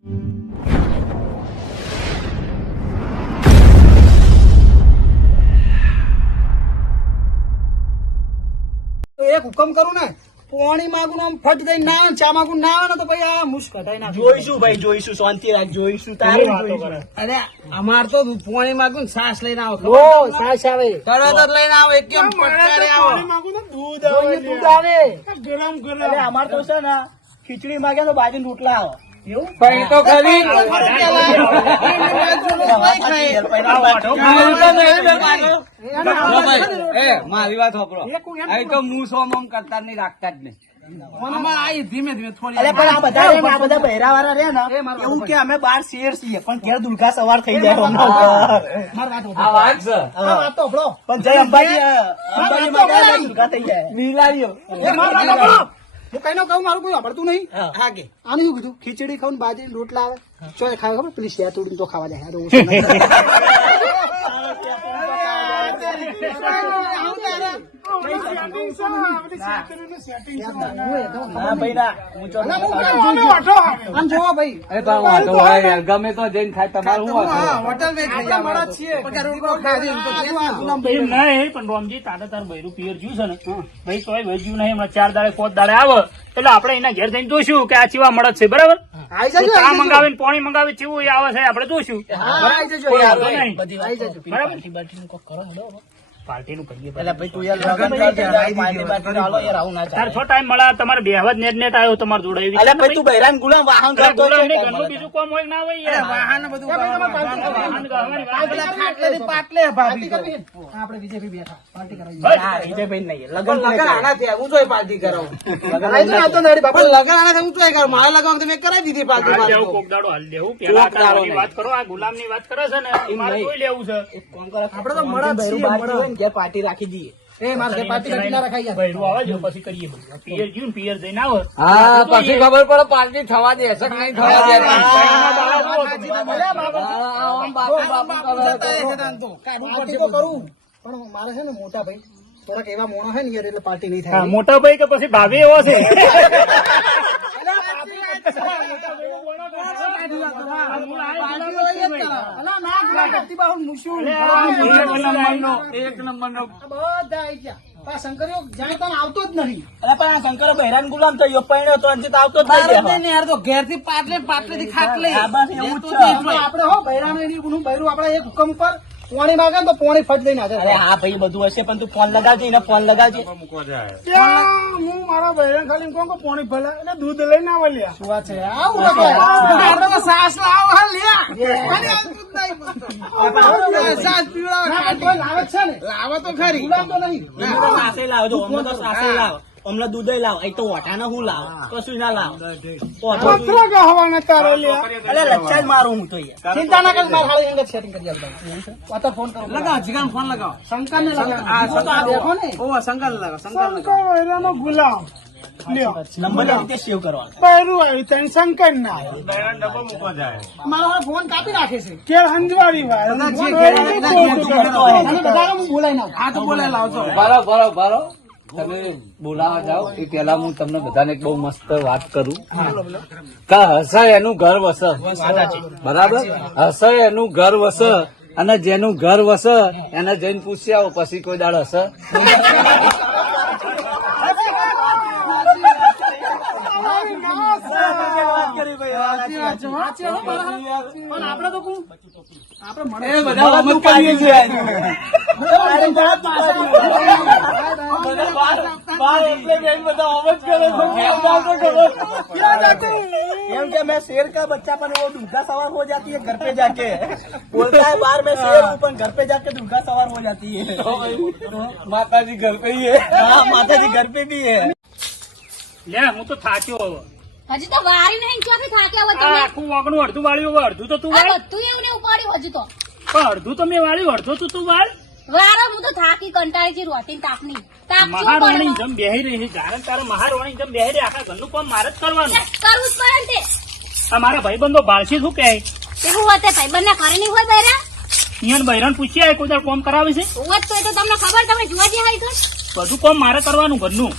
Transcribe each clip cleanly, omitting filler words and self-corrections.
એક હુકમ કરું ને, પાણી માંગુ આમ ફટ દઈ ના આવે, ચા માંગુ ના આવે ને તો ભાઈ આ મુશ્ક કઢાઈ નાખે. જોઈશું ભાઈ, જોઈશું, શાંતિ રાખ, જોઈશું. તારે અરે અમાર તો પાણી માંગુ ને છાશ લઈને આવો. સાસ આવે, તરત જ લઈને આવો, એકદમ પટકારે આવો. દૂધ આવે ગરમ ગરમ. અરે અમાર તો છે ને ખીચડી માંગે તો બાજુ રોટલા આવે. ભાઈ તો ખરી મારી વાત સાંભળો, અહીં તો હું સોમ કરતા નહીં, રાખતા જ નહીં. ધીમે ધીમે થોડી. અરે પણ આ બધા બહેરા વાળા રે ને એવું કે અમે 12 શેર છીએ પણ ઘેર દુલકા સવાર થઈ જાય. આ વાત છે. પણ જય અંબાજી દુલકા થઈ જાય. બિલાડીઓ હું કઈ નો કહું, મારું કોઈ સાંભળતું નહીં. હા કે આનું શું કીધું, ખીચડી ખાવ ને બાજરી રોટલા આવે, ચોય ખાવે ખબર, પેલી શેર તોડીને તો ખાવા જાય. ગમે તો જઈને ખાય, તમારું હોટલ નહીં. પણ રોમજી તારે તાર બૈરું પિયર જ્યું છે ને ભાઈ, તોય વેચ્યું નહીં. હમણાં 4 દાડે 5 દાડે આવે એટલે આપડે એના ઘેર જઈને જોઈશું કે આ ચીવા મળત છે. બરાબર, ચા મંગાવે ને પાણી મંગાવે, ચીવું એ આવે છે આપડે જોઈશું. પાર્ટી નું કરીએ તાર છો ટાઈમ મળે, તમારે બેહવા જ નેટ આવ્યો તમારે જોડે. તું બહેરાન ગુલામ વાહન કરતો બીજું કોમ હોય ના હોય વાહન બધું આપડે બીજેપી બેઠા પાર્ટી કરાવી. વિજયભાઈ નહીં લગન આનાથી હું જોઈ પાર્ટી કરાવું. લગન આનાથી હું જોઈ કરું, મારા લગન તમે કરાવી દીધી પાર્ટી. કોક દાડો હાલ દેવું. પેલા વાત કરો, આ ગુલામ ની વાત કરે છે ને એ મારે જોઈ લેવું છે. આપડે તો મળે પાર્ટી રાખી દઈએ. એ મારે પાર્ટી કટી ના રખાઈ જાય. બૈરું આવે છે પછી કરીએ. પિયર જ્યું ને પિયર જઈને આવે. હા, પછી ખબર પડે પાર્ટી થવા દે છે કે નહીં થવા દે. પાર્ટી તો કરું, પણ મારે છે ને મોટા ભાઈ થોડાક એવા મોણા છે ને યાર, એટલે પાર્ટી નહીં થાય. મોટા ભાઈ કે પછી ભાભી એવો છે. એક નંબર નો બધા આવી ગયા. શંકરીઓ જાણતા આવતો જ નહીં. અરે પણ આ શંકર બહેરાન ગુલામ થયો, પડ્યો તો અંજિત આવતો જ નહીં. યાર તો ઘેર થી પાટલે થી ખાટલે એવું જ છે. આપડે હો બૈરાનું બૈરું આપડે એક હુકમ પર પાણી માંગે ને તો પાણી ફટ દઈને હાજર. અરે હા ભાઈ બધું હશે પણ તું ફોન લગાવજે એને, ફોન લગાવજે. હું મારા બૈરાન ખાલી કોણ પાણી ભલે એટલે દૂધ લઈને આવે લ્યા. શું વાત છે આવું આપડે તો સાસ લાવો હા લ્યા. સાસ પીવડાવે લાવે છે ને, લાવે તો ખરી, ગુલામ તો નહીં. સાસે લાવજો, અમને તો સાસે લાવ, અમને દૂધ લાવ. અહીં તો ઓઠાને હું લાવ, કશું ના લાવ. અરે લચ્છા જ મારું હું તો યાર. ચિંતા ના કર, મારા હાળી અંગત સેટિંગ કરી આપજો. પાછો ફોન કરો, લગાવ જીગાન ફોન લગાવો. શંકર ને લગાવો. આ દેખો ને, ઓ શંકર લગાવો. શંકર ગુલામ નંબર રીતે સેવ કરવાનો. બૈરું આવ્યું તને શંકર ના મારો ફોન કાપી રાખે છે કે હંજવારી ભાઈ હું બોલાઈ નાખ. હા તો બોલાઈ લાવજો. બરો તમે બોલાવા જાઓ એ પેલા હું તમને બધાને એક બહુ મસ્ત વાત કરું કે હશે એનું ઘર વસે. બરાબર, હશે એનું ઘર વસે, અને જેનું ઘર વસે એને જઈને પૂછી આવો પછી કોઈ દાડ હશે. પણ આપડે તો આપડે एम के मैं शेर का बच्चा पर वो दुर्गा सवार हो जाती है घर पे जाके, बोलता है बाहर में शेर हूँ पर घर पे जाके दुर्गा सवार हो जाती है. माता जी घर पे ही है. हाँ माता जी घर पे भी है. લે હું તો થાક્યો હવે. હજી તો વારી નહીં ક્યાંથી થાક્યા હોય આ તમે? આખું વાગણું અડધું વાળ્યું હવે, અડધું તો તું આ વાળ. બધું એવું ને ઉપાડ્યું હજી તો. પણ અડધું તો મેં વાળ્યું, અડધું તો તું વાળ. વારો હું તો થાકી કંટાળી છે રોટીન તાપની. તાપ શું મહારાણી પડે? જેમ બેહી રહી છે, જાણે તારે મહારાણી જેમ બેહી રહી, આખા ઘરનું કામ મારે જ કરવાનું. કરવું જ પડે ને તે. આ મારા ભાઈબંધો બાળશી શું કહે? એવું હોય તે ભાઈબંધના ઘરે નહીં હોય બૈરા? ઈયન બૈરાન પૂછ્યા એ કોઈ દાડો કામ કરાવે છે? હોત તો એ તો તમને ખબર, તમે જોવા જે હોય તો બધું કામ મારે કરવાનું ઘરનું.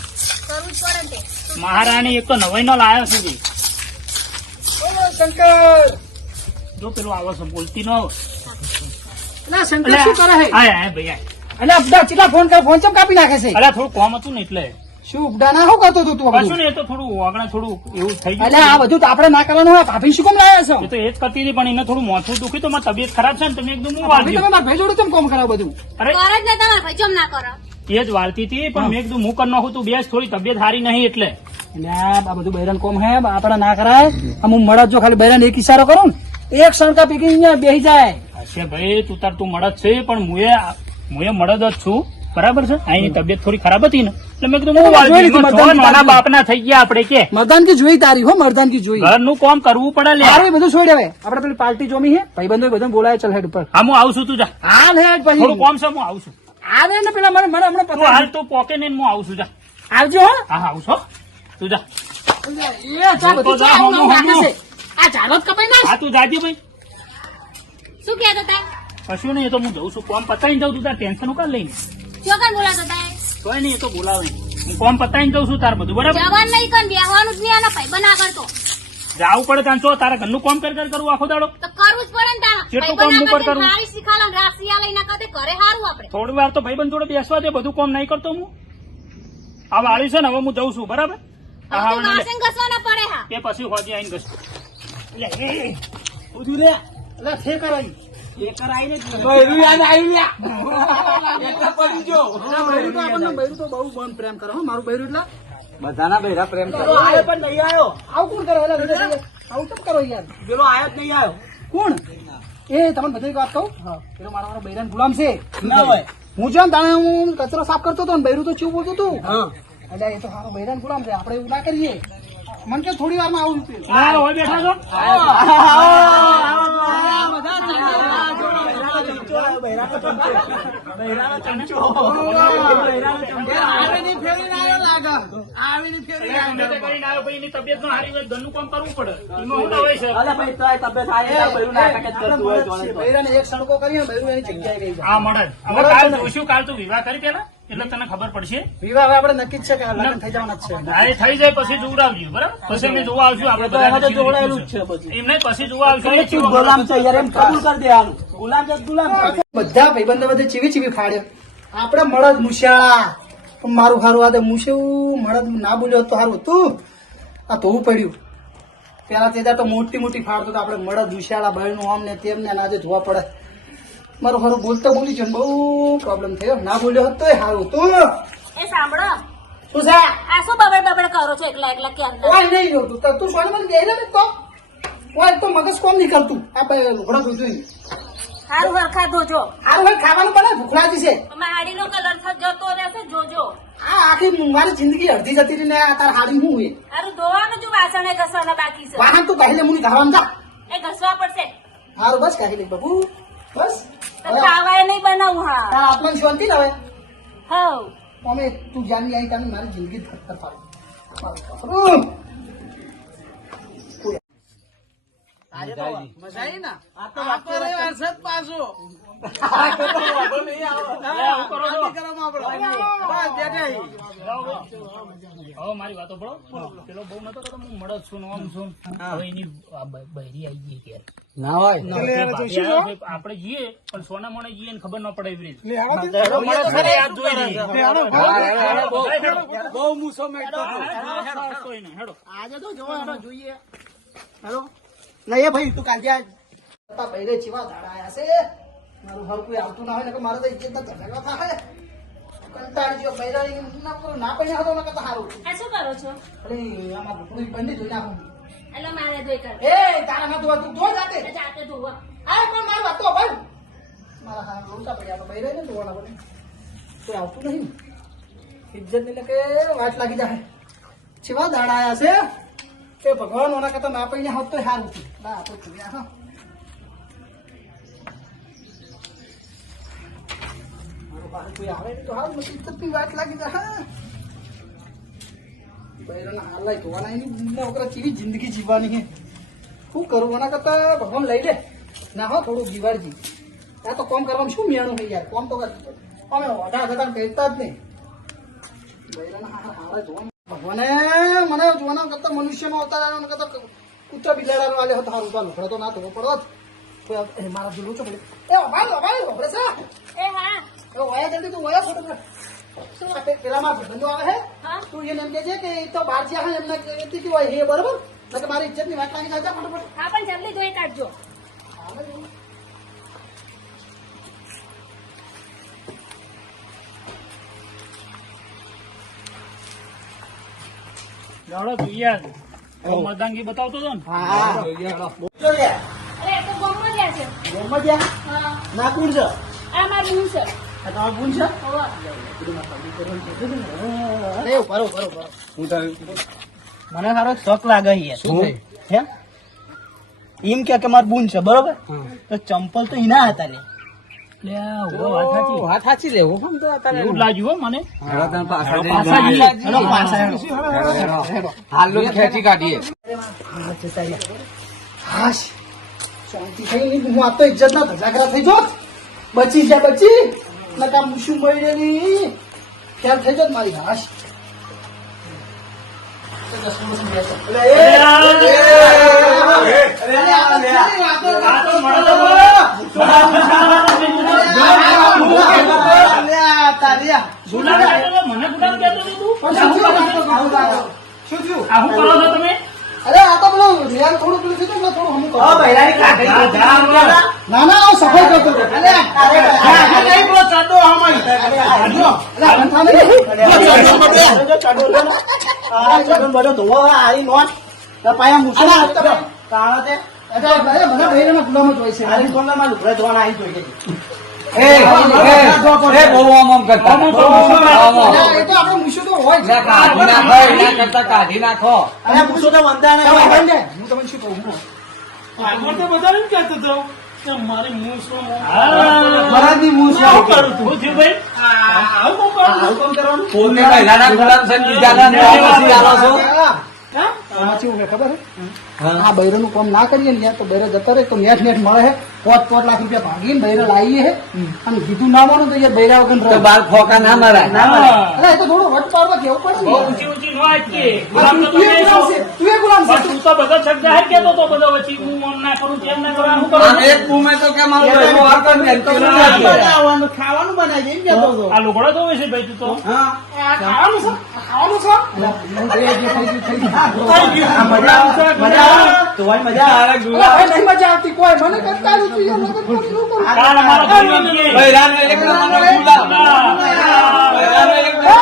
કરવું જ પડે ને તે. મહારાણી એક તો નવાઈ નો લાયો છે. શંકર જો પેલું આવે છે બોલતી નો આવે. અલા શંકર શું કરે છે? આય આય ભાઈ આય. અલા અબડા ચીટલા ફોન કર, ફોન ચમ કાપી નાખે છે? અલા થોડું કોમ હતું ને એટલે શું ઉબડા ના શું કરતો તું તું આ કશું બધું? ને એ તો થોડું આગળ થોડું એવું થઈ ગયું. અલા આ બધું તો આપણે ના કરવાનું હોય. ભાભી શું કેમ લાયા છો? એ તો એ જ કરતી હતી પણ એને થોડું માથું દુખી તો મારી તબિયત ખરાબ છે ને તમે એકદમ હું ભાભી વાળતી તમે મારા ભાઈ જોડે કેમ કોમ કરાવો બધું? અરે કરે જ ને તમારે ભાઈ ચમ ના કરો એ જ વાળતી હતી પણ મેં એકદમ હું કરી નાખું તું બેસ થોડી તબિયત સારી નહીં એટલે અલ્યા આ બધું બૈરાન કોમ હે આપણે ના કરાય. આમ હું મળદ જો ખાલી બૈરાન એક ઈશારો કરું ને એક સણકા પીકી અહીંયા બેહી જાય. હશે ભાઈ તું તાર તું મળદ છે પણ મુએ મળદ જ છું બરાબર છે અહીંની તબિયત થોડી ખરાબ હતી ને એટલે મેં કીધું હું વાળતી. જોઈ લીધી એમાં મરદાની છો નાના તારી. બાપના થઈ ગયા આપણે કે મરદાનકી જોઈ તારી હો, મરદાનકી જોઈ. ઘરનું કામ કરવું પડે લે. તારું એ બધું છોડી હવે. આપણે પેલી પાર્ટી જોમી હે ભાઈબંધો બધા બોલાય ચલ હેડ ઉપર. હા હું આવું છું તું જા હાલ હેડ પછી થોડું કામ છે હું આવું છું આવે ને પેલા મને મને હમણાં તું પતા હાલ તું પોકે ને હું આવું છું જા આવજો હો. હા હા આવું છો તું જા એ ચા બધું ચા હમો, આવું નાખે હમો. છે. આ ઝાડો જ કપાઈ નાખ. હા તું જાજે ભાઈ શું કહેતા તા કશું નહીં એ તો હું જઉં છું કોમ પતાવીને જાઉં તું તાર ટેન્શન કાલ લઈને ચોકન બોલાતો તા તોય નહીં એ તો બોલાવે હું કોમ પતાવીને જાઉં છું તાર બધું બરાબર જવાન નહીં કન બેહવાનું જ નહીં આના ભાઈ બના કરતો જાવું પડે ત્યાં તો તારા ઘરનું કામ કર કરવું આખો દાડો તો કરવું જ પડે ને તારા કેટલું ભાઈ કામ બના ઉપર કરવું? હારી શીખાલો ને રાસિયા લઈને કદે ઘરે હારું આપણે થોડી વાર તો ભાઈબંધ જોડે બેસવા દે બધું કામ નહીં કરતો હું આ વાળી છે ને હવે હું જઉં છું બરાબર હા હવે તો હા વાસણ ઘસવાના પડે હા એ પછી હોજી આવીને ઘસતો બધું લે અલા થે કરાઈ. બૈરું યાદ આવી લ્યા. એટલે પડી જો. અલા બૈરું તો આપણને બૈરું તો બહુ બંધ પ્રેમ કરે હો મારું બૈરું એટલે. બધાના બૈરા પ્રેમ કરે. પેલો આયો પણ નહીં આવ્યો. આવું કોણ કરે? અલા બધા આવું કેમ કરો યાર? પેલો આયો જ નહીં આવ્યો. કોણ? એ તમને બધી વાત કહું. પેલો મારો બૈરાન ગુલામ છે. ના હોય. હું જો ને તાણે હું કચરો સાફ કરતો હતો ને બૈરું તો ચેવું બોલતું હતું. હા. એટલે એ તો સારો બૈરાન ગુલામ છે. આપણે એવું ના કરીએ. મને કે થોડી વારમાં આવું પીવું. હા હોય બેઠા છો ગમે તે કરીને આવ્યો ભાઈ એની તબિયત નો હારી હોય ઘરનું કામ કરવું પડે એમાં શું ના હોય છે અલા ભાઈ તોય તબિયત સારી છે. બૈરું નાટક જ કરતું હોય જોડે. બૈરાને એક સણકો કરીએ ને બૈરું એની જગ્યાએ ગઈ જાય. હા મળે હવે કાલ જોઈશું કાલ તું વિવાહ કરી પેલા એટલે તને ખબર પડશે વિવાહ હવે આપણે નક્કી જ છે કે લગ્ન થઈ જવાના જ છે. હા એ થઈ જાય પછી જોવડાવજો બરાબર પછી અમે જોવા આવશું આપણે તો એમાં તો બધા જોડાયેલું જ છે પછી. એમ નહીં પછી જોવા આવશું તું ગુલામ છે યાર, એમ કબૂલ કરી દેવાનું. ગુલામ છે ગુલામ છે. બધા ભાઈબંધો બધે ચીવી ચીવી ફાડ્યો. આપણે મળદ મુશિયાળા પણ મારું સારું આ મુશેવું મળદ ના બોલ્યો તો સારું હતું. આ ધોવું પડ્યું. પેલા તેજા તો મોટી મોટી ફાડતો તો આપણે મળદ મુશિયાળા બહેનું આમ ને તેમ ને આજે ધોવા પડે. મારું સારું બોલતા બોલી છે ને બહુ પ્રોબ્લેમ થયો. ના બોલ્યો હોત તોય સારું હતું. એ સાંભળો શું છે? આ શું બબડ બબડ કરો છો એકલા એકલા કેમ કોઈ નહીં જોતું. તું સોને મને ગઈ ને તો કોઈ તો મગજ કોમ નહીં કરતું. આ લુગડા ધોતું હારું હરખા ધોજો હારું ભાઈ ખાવાનું પડે. ભૂખ લાગી છે. હાડીનો કલર જતો રહેશે જોજો આ આખી મારી જિંદગી અડધી જતી રહી ને આ તાર હાડી હું હોય. હારું ધોવાનું જો વાસણ એ ઘસવાના બાકી છે વાહન તું કહી લે મુની ધારવાનું જા. એ ઘસવા પડશે હારું બસ કહી લે બાબુ બસ. તો ખાવાય નહીં બનાવું હા તાર આત્માને શાંતિ ને હવે. હવ અમે તું જાની આવી તાની મારી જિંદગી થર ફાડી. મજા આવી ને? આ તો વાત કરે. પાછો હવે મારી વાતો પડો પેલો બહુ નતો કરતો હું મળદ છું ને આમ છું હવે એની બહેરી આવી ગઈ ક્યારે ના હોય આપણે જઈએ પણ સોના મોને જઈએ ને ખબર ન પડે એવી રીતે બહુ મૂસો મેટતો હતો. આજે તો જોવા જોઈએ. હેલો નહીં ભાઈ તું કાલ ત્યાં પહેરે ચીવા દાડા આયા છે. મારું હર કોઈ આવતું ના હોય ને કે મારે તો ઇજ્જત ના ઝઘડવા થાય. કંટાળી ગયો બૈરાની ના પડ્યા હતો ને કે સારું. આ શું કરો છો અરે આમાં ભૂખડું બંધી જોઈ નાખું. એટલે મારે ધોઈ કર એ તારા ના ધોવા તું ધો જાતે. જાતે ધોવા આ પણ મારું વાત તો ભાઈ મારા હા લોટા પડ્યા તો બૈરા ને ધોવાના બને કોઈ આવતું નહીં ને. ઇજ્જત એટલે કે વાટ લાગી જાય. ચીવા દાડા આયા છે એ ભગવાન ઓના કરતા ના પડીને હોત તો સારું હતું. ના તો જોયા હા મારું કોઈ આવે નહીં તો હાલ મને ઇજ્જતની વાત લાગી જાય. હા બૈરાના હાલ લઈ ધોવાના એની નોકરા કેવી જિંદગી જીવવાની છે. શું કરું એના કરતા ભગવાન લઈ લે ના હો થોડું જીવાડજી. આ તો કોમ કરવામાં શું મેણું છે યાર. કોમ તો અમે ઓઢા થતા કહેતા જ નહીં. બૈરાના હાલ ધોવા ભગવાને મને જોવાના કરતા મનુષ્યનો અવતાર કરતા કૂતરા બિલાડાનો આલે હતો સારું ચાલુ તો ના થવો પડો. એ મારા જોડું તો પડે એ ભાઈ હોબળે છે એ હા એ ઓયા જલ્દી તું ઓયા ફોટો શું પેલા મારા બંધુ આવે હે હા તું એને એમ કહેજે કે એ તો બહાર જ્યાં હોય એમને કહેતી કે હોય હે બરોબર એટલે મારી ઇજ્જતની વાત લાગી જાય ફટાફટ હા પણ જલ્દી જોઈ કાઢજો જાડો જોઈએ આજે. હવે મર્દાંગી બતાવતો હતો ને હા બોલો લે અરે એ તો ગમમાં ગયા છે ગોમમાં જ્યાં હા ના કોણ છે આ મારું બહુ છે આ તમારું ગુણ છે હોવા. અરે ઉભા રહો. હું તારે મને સારો શક લાગે છે શું થયું? હે એમ કે માર બૂન છે બરોબર તો ચંપલ તો એના હતા લે એટલે આ ઉભો વાત સાચી. વાત સાચી લેવું કેમ તો તારે એવું જ લાગ્યું હો મને હેડો તને પાછા જઈને પાછા જોઈએ. જઈએ. હેડો પાછા હેડો. હેડો. હાલો જ ખેંચી કાઢીએ હા જતા રહ્યા હાશ શાંતિ થઈ ગઈ. હું આ તો ઇજ્જત ના ધજાગરા થઈ જોત બચી જા બચી નકા મુશું મળેલી ખ્યાલ થઈ જોત મારી હાશ ગુલામ કહેતો હતો, મને ગુલામ કહેતો હતો તું? શું થયું આ શું કરો છો તમે? અરે આ તો પેલું રિયાન થોડું પેલું થયું એટલે થોડું હમું ઓ ભૈરાની કાઢી જા, જા, જા. ના ના હું સફાઈ કરતો હતો બધો ધોવો આરી નોટ પાયા મૂકો કાળા તે બધા બહેરાના ગુલામ જ હોય છે આરી કોણ માં લુગડા ધોવાના આવી જોઈએ એ બહુ આમ કરતા આમ આમ. અરે, એ તો આપણે મૂછું તો હોય જ. ના, કાઢી નાખો એના કરતા કાઢી નાખો અરે પૂછો તો વંદા ચાલો, ના બંધ જાય. હું તમને શું કહું હું મરાઠી મૂછ શું થયું ભાઈ? પોતે પહેલાના ગુલામ છે ને બીજાના નામ પછી આલો છો આમાં કેવું છે ખબર છે હા. આ બૈરાનું કામ ના કરીએ ને યાર તો બૈરો જતો રહે તો નેટ મળે છે 5 લાખ રૂપિયા ભાગીને બૈરો લાવીએ છે અને કીધું ના માનો તો યાર બૈરા વગર તો રહે. બાર ફોકા ના મરાય હા. અરે એ તો થોડું વટ પાડવા કેવું પડે બહુ ને ઊંચી ઊંચી નો આંચીએ. યાર. ગુલામ તો તું એ તમે ગુલામ છો. છે તું એ ગુલામ છે પણ તું તો બધો શબ્દ હાલ કહેતો હતો બધો વચ્ચે હું આમ ના કરું તેમ ના કરું આ શું કરો છો? એક ભૂમે તો કે મારું બૈરું આ કર ને તો શું લાગે? ખાવાનું ખાવાનું બનાવી એમ કેતો હતો આ લુગડો ધોવે છે ભાઈ તું તો આ ખાવાનું છે આ ખાવાનું છે અરે જે થઈ ગયું મજા આવે ધોવાની મજા આવે અરે ભાઈ નહીં મજા આવતી કોઈ મને કંટાળ્યું તું યાર નકર કોઈ ન કરું. કાલ અમારો ભાઈ એમ કહે. બૈરાને એક નંબરનો ગુલામ. બૈરાને એક નંબરનો ગુલામ.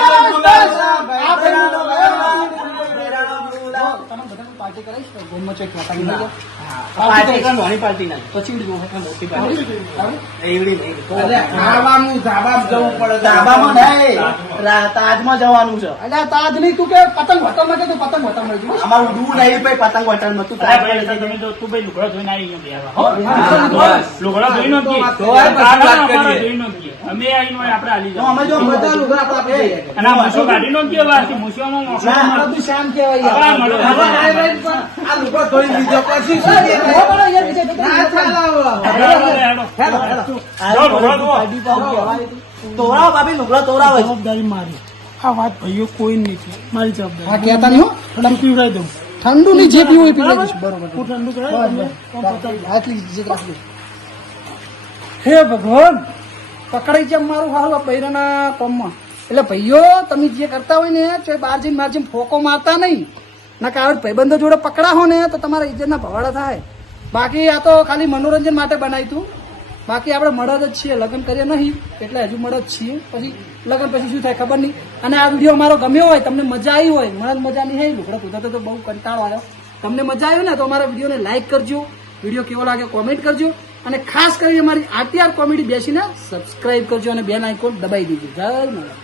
પાર્ટી કરાવીશ તો ગોમમાં ચોક વાતા નહીં જાય. પાર્ટી kan નાની પાર્ટી ના તો ચીડ દો મોટી પાર્ટી એવડી નહીં ખાવાનું ધાબા જવું પડે ધાબામાં નહીં તાજમાં જવાનું છે અલ્યા તાજ નહીં તું કે પતંગ હોટલમાં કે તું પતંગ હોટલમાં જઈશ. અમારું દૂર નહીં ભાઈ પતંગ હોટલમાં તું અરે તાજ ભાઈ પર તમે તો તું ભાઈ લુગડો ધોઈને આવી ગયો બેહવા, હો? બસ. લુગડો ધોઈ નો ગઈ. ધોવાય પછી વાત કરીએ. અમારો ધોઈ નો ગઈ. અમે આવીને હોય આપણે હાલી તો અમે જો બધા લુગડા આપણે આપીએ. અને આ મૂછો કાઢી નો ગયો બાકી મૂછોમાં મોકલો. ના, તું શામ કહેવાય હા, યાર. મળો. આ લુગડો ધોઈ લીધો પછી શું અરે, ઉભો કરો યાર, બીજે તો ના ચાલો. હેડો, હેડો. જો લુગડો ધોવો. તોરાવો ભાભી લુગડા તોરાવો હા કહેતા નહીં હો ઠંડુ પીવડાવી દઉં ઠંડુ નહીં જે પીવું એ પીવડાવી દઈશ બરોબર હું ઠંડુ કરાવી આટલી જીત રાખજો હે ભગવાન પકડાઈ જેમ મારું હારું આ બૈરાના કોમમાં એટલે ભાઈઓ તમે જે કરતા હોય ને તો બહાર જઈને માર જેમ ફોકો મારતા નહીં ના કારણ ભાઈબંધો જોડે પકડાવો ને તો તમારા ઇજ્જતના ભવાડા થાય બાકી આ તો ખાલી મનોરંજન માટે બનાવ્યું હતું બાકી આપણે મળદ જ છીએ લગ્ન કર્યા નહીં એટલે હજુ મળદ છીએ પછી લગ્ન પછી શું થાય ખબર નહીં અને આ વિડીયો અમારો ગમ્યો હોય તમને મજા આવી હોય મળદ મજા નહીં આવી લુગડા કુદરતો તો બહુ કંટાળો આવ્યો તમને મજા આવી ને તો અમારા વિડીયોને લાઈક કરજો વિડીયો કેવો લાગે કોમેન્ટ કરજો અને ખાસ કરીને અમારી આરટીઆર કોમેડી બેસીને સબસ્ક્રાઇબ કરજો અને બેલ આઇકોન દબાઈ દેજો જય માતા